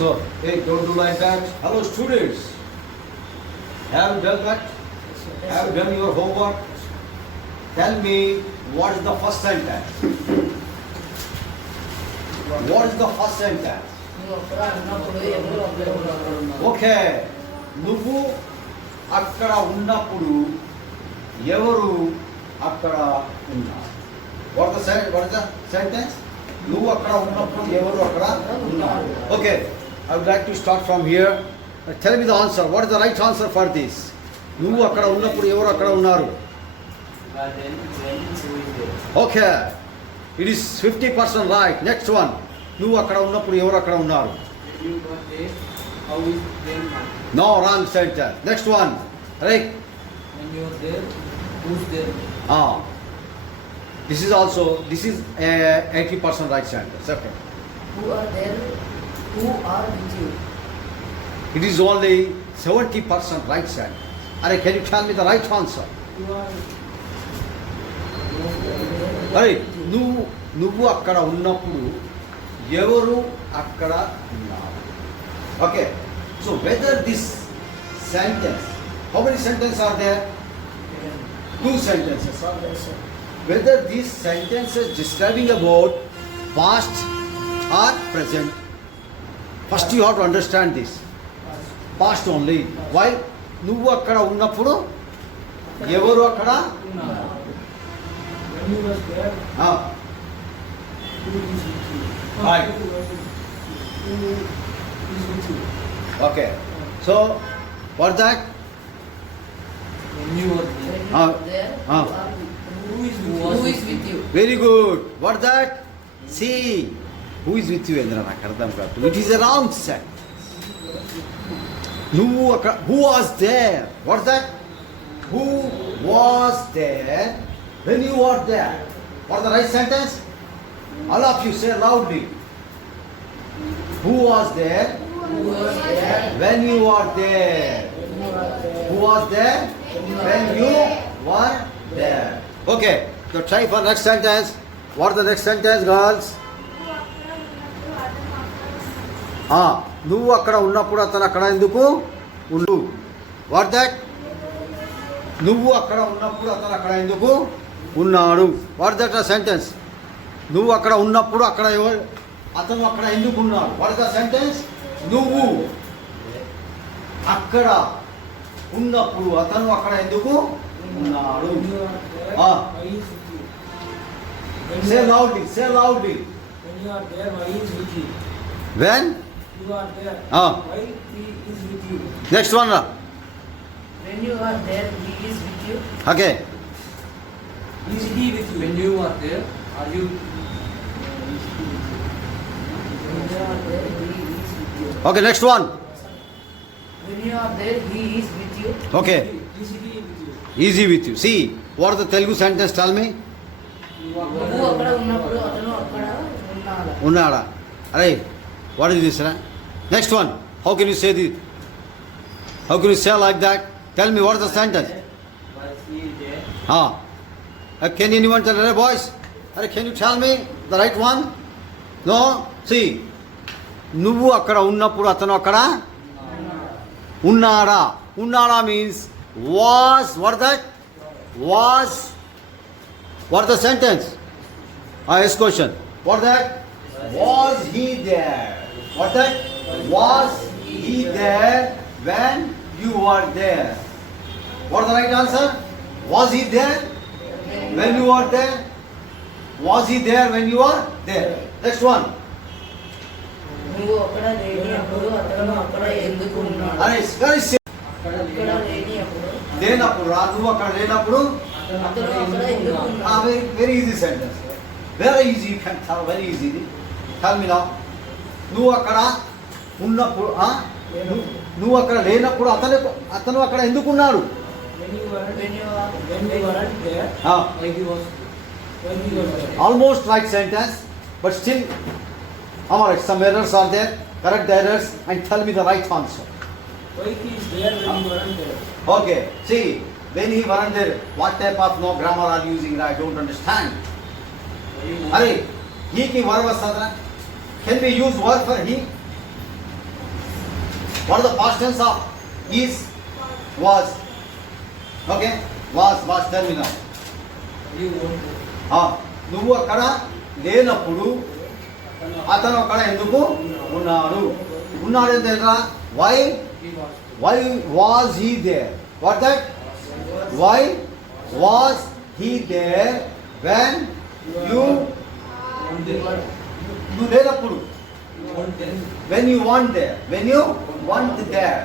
So, hey, don't do like that. Hello, students. Have you done that? Have you done your homework? Tell me, what is the first sentence? What is the first sentence? Okay. నువ్వు అక్కడ ఉన్నప్పుడు ఎవరు అక్కడ ఉన్నారు? What is the sentence? నువ్వు అక్కడ ఉన్నప్పుడు ఎవరు అక్కడ ఉన్నారు? Okay. I would like to start from here. Tell me the answer. What is the right answer for this? నువ్వు అక్కడ ఉన్నప్పుడు ఎవరు అక్కడ ఉన్నారు? Okay. It is 50% right. Next one. నువ్వు అక్కడ ఉన్నప్పుడు ఎవరు అక్కడ ఉన్నారు? No, wrong sentence. Next one. Right. When you are there, who's there? This is 80% right sentence. Okay. Who are there? Who are with you? It is only 70% right sentence. Are, can you tell me the right answer? Right. నువ్వు అక్కడ ఉన్నప్పుడు ఎవరు అక్కడ ఉన్నారు? Okay. So whether this sentence, how many sentences are there? 2 sentences are there. Whether these sentences describing about past or present, first you have to understand this. Past only. Why? నువ్వు అక్కడ ఉన్నప్పుడు ఎవరు అక్కడ? When you was there, who is with you? Right. Who is with you? Okay. So for that, When you were there, When you are there, who is who is with you? very good. What that? See, who is with you? Endra నాకు అర్థం కాదు. It is a wrong sentence. నువ్వు అక్కడ, who was there? What that? Who was there when you were there? What the right sentence? All of you say loudly. Who was there Who was there? when you were there? Who was there when you were there? Okay, so try for next sentence. What is the next sentence, girls? నువ్వు అక్కడ ఉన్నప్పుడు అతను అక్కడ ఎందుకు ఉండు? What that? నువ్వు అక్కడ ఉన్నప్పుడు అతను అక్కడ ఎందుకు ఉన్నాడు? వాట్ దట్ ఆ సెంటెన్స్? నువ్వు అక్కడ ఉన్నప్పుడు అక్కడ అతను అక్కడ ఎందుకు ఉన్నాడు? What the sentence? నువ్వు అక్కడ ఉన్నప్పుడు అతను అక్కడ ఎందుకు ఉన్నాడు? when you are there, Ah. why is with you? When Say you are- loudly, say loudly. When you are there, why is with you? When? You are there. Ah. Why he is with you? Next one. When you are there, he is with you. Okay. Is he with you? When you are there, are you? When you are there, he is with you. Okay, next one. When you are there, he is with you. Okay. Is he with you? Easy with you. See, what is the Telugu sentence? Tell me. You are నువ్వు అక్కడ ఉన్నప్పుడు అతను అక్కడ ఉన్నాడు. Unnada. Alright. What is this? Next one. How can you say this? How can you say like that? Tell me what is the sentence? Was he there? Can anyone tell? Hey, boys. Can you tell me the right one? No. See. నువ్వు అక్కడ ఉన్నప్పుడు అతను అక్కడ ఉన్నాడా? ఉన్నాడా means was. What is that? Was. What is the sentence? Yes, question. What is that? Was he there? What is that? Was he there when you were there? What is the right answer? Was he there when you were there? Was he there when you were there? Next one. నువ్వు అక్కడ లేని అప్పుడు అతను అక్కడ ఎందుకు ఉన్నాడు? It's very simple. అక్కడ అక్కడ లేని అప్పుడు లేనప్పుడు రా, నువ్వు అక్కడ లేనప్పుడు. అతను అక్కడ ఎందుకు ఉన్నాడు? Very easy sentence. Very easy. You can tell very easily. Tell me now. నువ్వు అక్కడ ఉన్నప్పుడు నువ్వు అక్కడ లేనప్పుడు అతను అక్కడ ఎందుకున్నాడు? When you weren't When you are there, why he was there? Almost right sentence, but still alright, some errors are there. Correct the errors and tell me the right answer. Why he is there when you weren't there? Okay, see, when he weren't there, what type of no grammar are you using? I don't understand. Why you Are he ki verb vasada? Can we use verb for he? What is the past tense of is? Was. Okay? Was. Tell me now. You won't. నువ్వు అక్కడ లేనప్పుడు అతను అక్కడ ఎందుకు ఉన్నాడు? ఉన్నాడు ఏంటంటే why He was. Why was he there? What that? Why was he there when you నువ్వు లేనప్పుడు? You won't tell. When you want there. When you want there.